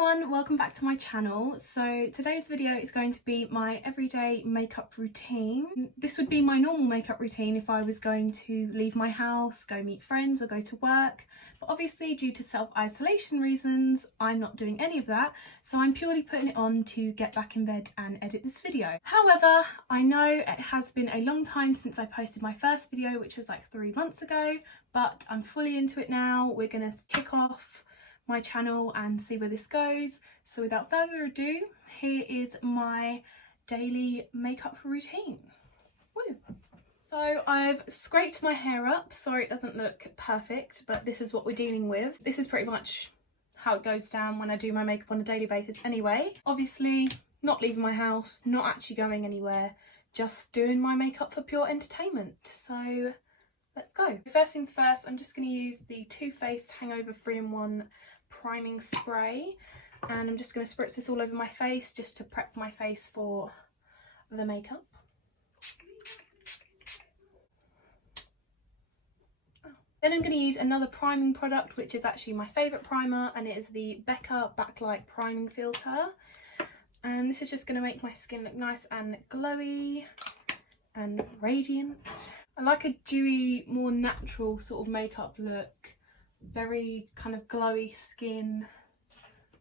everyone, welcome back to my channel. So today's video is going to be my everyday makeup routine. This would be my normal makeup routine if I was going to leave my house, go meet friends or go to work, but obviously due to self-isolation reasons I'm not doing any of that, so I'm purely putting it on to get back in bed and edit this video. However, I know it has been a long time since I posted my first video, which was like 3 months ago, but I'm fully into it now. We're gonna kick off my channel and see where this goes. So without further ado, here is my daily makeup routine. Woo. So I've scraped my hair up. Sorry it doesn't look perfect, but this is what we're dealing with. This is pretty much how it goes down when I do my makeup on a daily basis anyway. Obviously not leaving my house, not actually going anywhere, just doing my makeup for pure entertainment. So let's go. First things first, I'm just going to use the Too Faced Hangover 3-in-1 priming spray, and I'm just going to spritz this all over my face just to prep my face for the makeup. Then I'm going to use another priming product, which is actually my favourite primer, and it is the BECCA Backlight priming filter, and this is just going to make my skin look nice and glowy and radiant. I like a dewy, more natural sort of makeup look, very kind of glowy skin,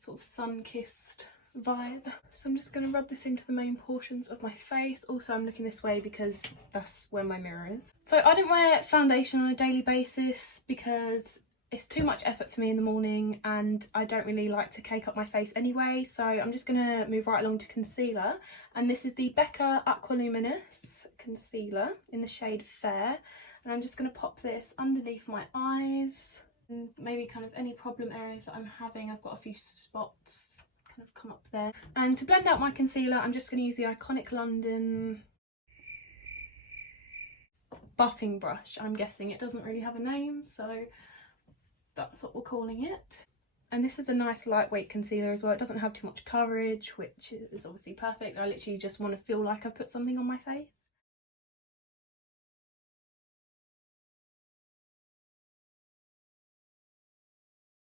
sort of sun-kissed vibe. So I'm just going to rub this into the main portions of my face. Also, I'm looking this way because that's where my mirror is. So I don't wear foundation on a daily basis because it's too much effort for me in the morning and I don't really like to cake up my face anyway. So I'm just going to move right along to concealer. And this is the BECCA Aqua Luminous concealer in the shade Fair. And I'm just going to pop this underneath my eyes and maybe kind of any problem areas that I'm having. I've got a few spots kind of come up there. And to blend out my concealer, I'm just going to use the Iconic London buffing brush. I'm guessing it doesn't really have a name, so that's what we're calling it. And this is a nice lightweight concealer as well. It doesn't have too much coverage, which is obviously perfect. I literally just want to feel like I've put something on my face.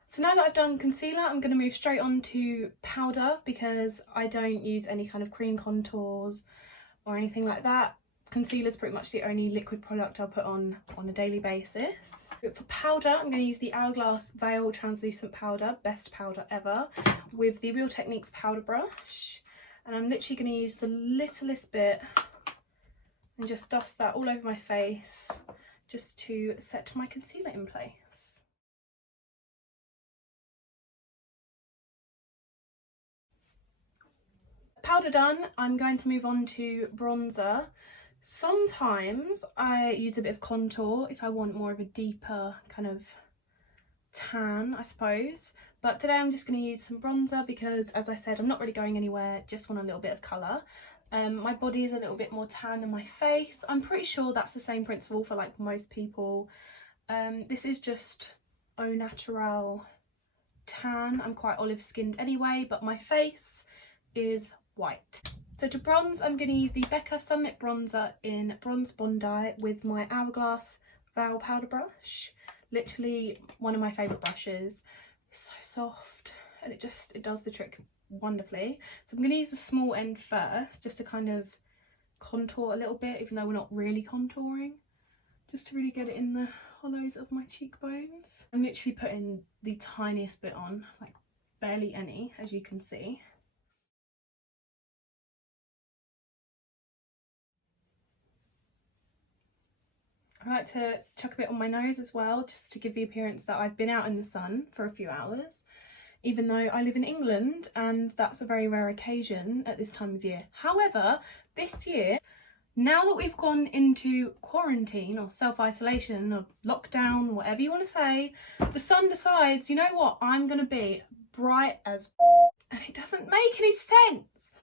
So now that I've done concealer, I'm going to move straight on to powder because I don't use any kind of cream contours or anything like that. Concealer is pretty much the only liquid product I'll put on a daily basis. But for powder, I'm going to use the Hourglass Veil Translucent Powder, best powder ever, with the Real Techniques powder brush. And I'm literally going to use the littlest bit and just dust that all over my face just to set my concealer in place. Powder done, I'm going to move on to bronzer. Sometimes I use a bit of contour if I want more of a deeper kind of tan, I suppose. But today I'm just going to use some bronzer because, as I said, I'm not really going anywhere, just want a little bit of colour. My body is a little bit more tan than my face. I'm pretty sure that's the same principle for like most people. This is just au naturel tan. I'm quite olive skinned anyway, but my face is white. So to bronze, I'm going to use the BECCA Sunlit bronzer in Bronze Bondi with my Hourglass Veil powder brush. Literally one of my favourite brushes. It's so soft and it does the trick wonderfully. So I'm going to use the small end first just to kind of contour a little bit, even though we're not really contouring, just to really get it in the hollows of my cheekbones. I'm literally putting the tiniest bit on, like barely any, as you can see. I like to chuck a bit on my nose as well, just to give the appearance that I've been out in the sun for a few hours, even though I live in England and that's a very rare occasion at this time of year. However, this year, now that we've gone into quarantine or self-isolation or lockdown, whatever you want to say, the sun decides, you know what, I'm going to be bright as and it doesn't make any sense.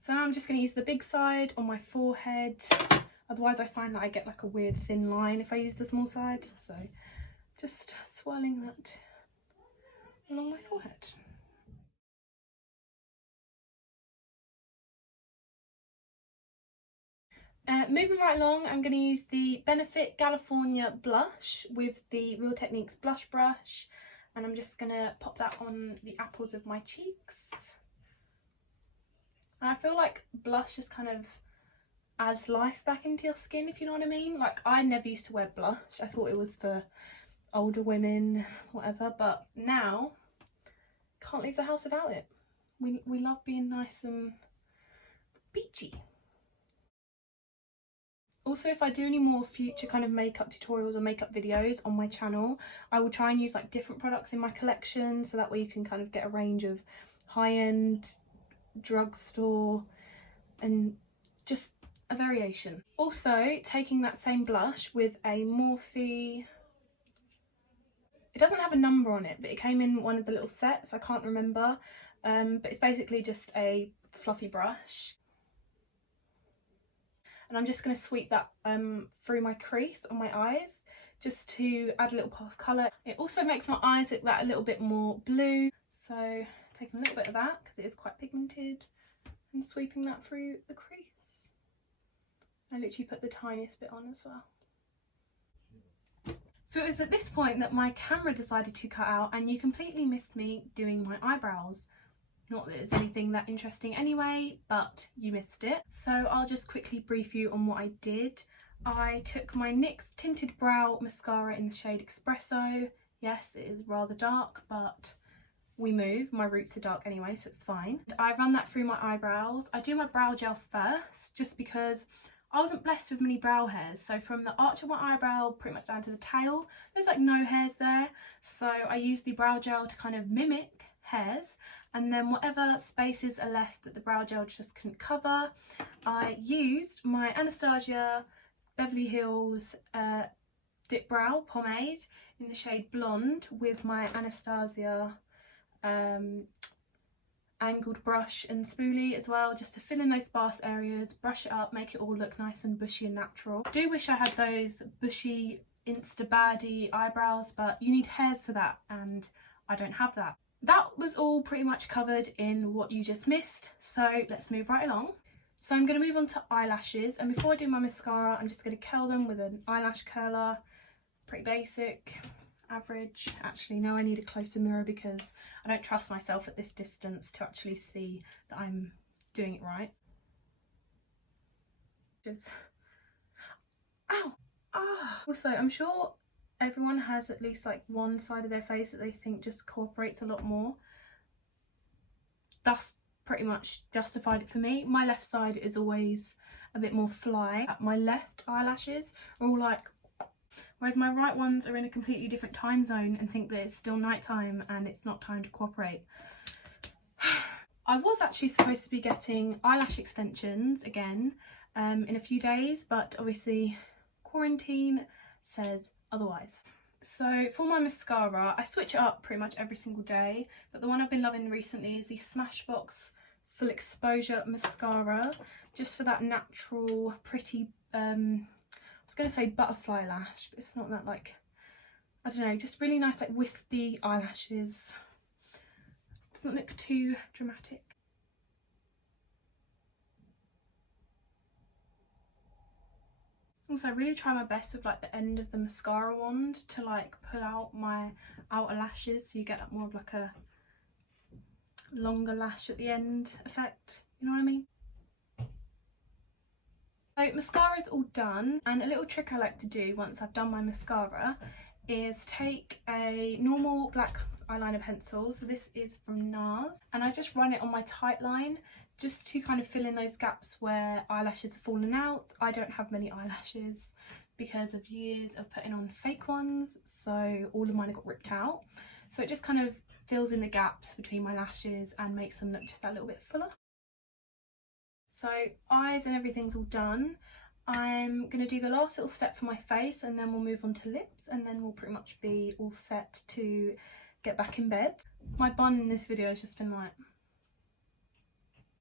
So now I'm just going to use the big side on my forehead. Otherwise I find that I get like a weird thin line if I use the small side. So just swirling that along my forehead. Moving right along, I'm going to use the Benefit California blush with the Real Techniques blush brush. and I'm just gonna pop that on the apples of my cheeks. And I feel like blush just kind of adds life back into your skin, if you know what I mean. Like, I never used to wear blush. I thought it was for older women, whatever, but now can't leave the house without it. We love being nice and beachy. Also, if I do any more future kind of makeup tutorials or makeup videos on my channel, I will try and use like different products in my collection, so that way you can kind of get a range of high-end, drugstore, and just a variation. Also, taking that same blush with a Morphe, it doesn't have a number on it, but it came in one of the little sets, I can't remember, but it's basically just a fluffy brush. And I'm just going to sweep that through my crease on my eyes, just to add a little pop of colour. It also makes my eyes look that a little bit more blue, so taking a little bit of that because it is quite pigmented and sweeping that through the crease. I literally put the tiniest bit on as well. So it was at this point that my camera decided to cut out and you completely missed me doing my eyebrows. Not that it was anything that interesting anyway, but you missed it. So I'll just quickly brief you on what I did. I took my NYX Tinted Brow Mascara in the shade Espresso. Yes, it is rather dark, but we move. My roots are dark anyway, so it's fine. I run that through my eyebrows. I do my brow gel first, just because I wasn't blessed with many brow hairs. So from the arch of my eyebrow pretty much down to the tail, there's like no hairs there. So I use the brow gel to kind of mimic hairs, and then whatever spaces are left that the brow gel just couldn't cover, I used my Anastasia Beverly Hills Dipbrow Pomade in the shade Blonde with my Anastasia angled brush and spoolie as well, just to fill in those sparse areas, brush it up, make it all look nice and bushy and natural. I do wish I had those bushy insta baddie eyebrows, but you need hairs for that and I don't have that. That was all pretty much covered in what you just missed, so let's move right along. So I'm going to move on to eyelashes, and before I do my mascara I'm just going to curl them with an eyelash curler. Pretty basic, average. Actually no, I need a closer mirror because I don't trust myself at this distance to actually see that I'm doing it right. Just ow! Ah! Also, I'm sure everyone has at least like one side of their face that they think just cooperates a lot more. That's pretty much justified it for me. My left side is always a bit more fly. My left eyelashes are all like, whereas my right ones are in a completely different time zone and think that it's still nighttime and it's not time to cooperate. I was actually supposed to be getting eyelash extensions again in a few days, but obviously quarantine says otherwise. So for my mascara, I switch it up pretty much every single day, but the one I've been loving recently is the Smashbox Full Exposure Mascara, just for that natural, pretty, I was going to say butterfly lash, but it's not that, like, I don't know, just really nice like wispy eyelashes. Doesn't look too dramatic. Also, I really try my best with like the end of the mascara wand to like pull out my outer lashes, so you get that more of like a longer lash at the end effect, you know what I mean? So mascara is all done, and a little trick I like to do once I've done my mascara is take a normal black eyeliner pencil, so this is from NARS, and I just run it on my tight line just to kind of fill in those gaps where eyelashes have fallen out. I don't have many eyelashes because of years of putting on fake ones, so all of mine got ripped out. So it just kind of fills in the gaps between my lashes and makes them look just that little bit fuller. So eyes and everything's all done. I'm going to do the last little step for my face and then we'll move on to lips, and then we'll pretty much be all set to get back in bed. My bun in this video has just been like...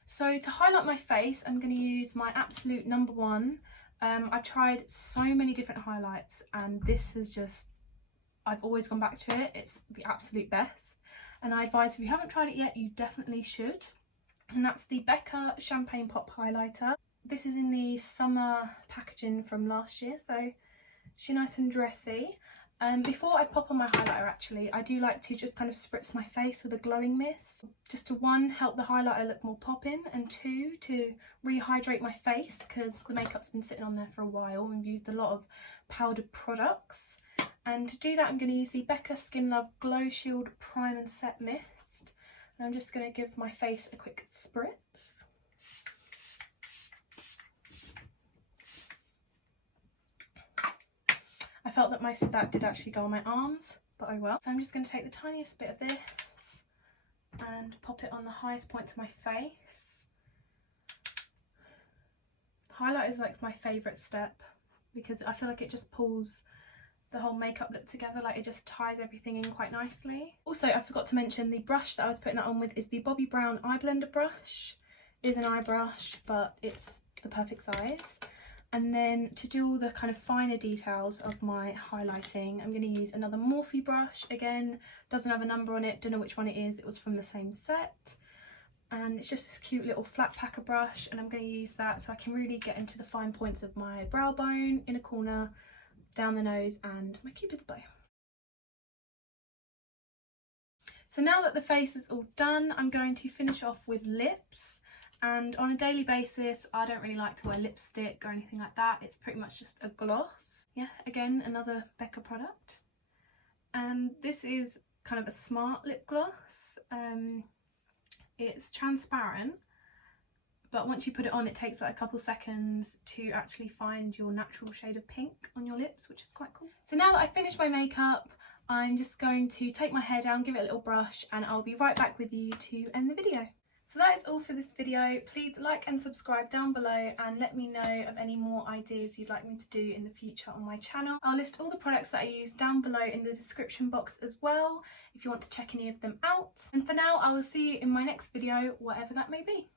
So to highlight my face, I'm going to use my absolute number one. I've tried so many different highlights and this has just, I've always gone back to it. It's the absolute best. And I advise if you haven't tried it yet, you definitely should. And that's the BECCA Champagne Pop Highlighter. This is in the summer packaging from last year, so she's nice and dressy. Before I pop on my highlighter, actually, I do like to just kind of spritz my face with a glowing mist, just to 1, help the highlighter look more popping, and 2, to rehydrate my face because the makeup's been sitting on there for a while and I've used a lot of powdered products. And to do that, I'm going to use the BECCA Skin Love Glow Shield Prime and Set Mist, and I'm just going to give my face a quick spritz. I felt that most of that did actually go on my arms, but oh well. So I'm just going to take the tiniest bit of this and pop it on the highest points of my face. Highlight is like my favourite step because I feel like it just pulls the whole makeup look together, like it just ties everything in quite nicely. Also, I forgot to mention the brush that I was putting that on with is the Bobbi Brown eye blender brush. It is an eye brush, but it's the perfect size. And then to do all the kind of finer details of my highlighting, I'm going to use another Morphe brush. Again, doesn't have a number on it, don't know which one it is, it was from the same set. And it's just this cute little flat packer brush, and I'm going to use that so I can really get into the fine points of my brow bone, inner corner, down the nose and my cupid's bow. So now that the face is all done, I'm going to finish off with lips. And on a daily basis, I don't really like to wear lipstick or anything like that. It's pretty much just a gloss. Yeah, again, another BECCA product. And this is kind of a smart lip gloss. It's transparent, but once you put it on, it takes like a couple seconds to actually find your natural shade of pink on your lips, which is quite cool. So now that I've finished my makeup, I'm just going to take my hair down, give it a little brush, and I'll be right back with you to end the video. So that is all for this video. Please like and subscribe down below and let me know of any more ideas you'd like me to do in the future on my channel. I'll list all the products that I use down below in the description box as well if you want to check any of them out. And for now, I will see you in my next video, whatever that may be.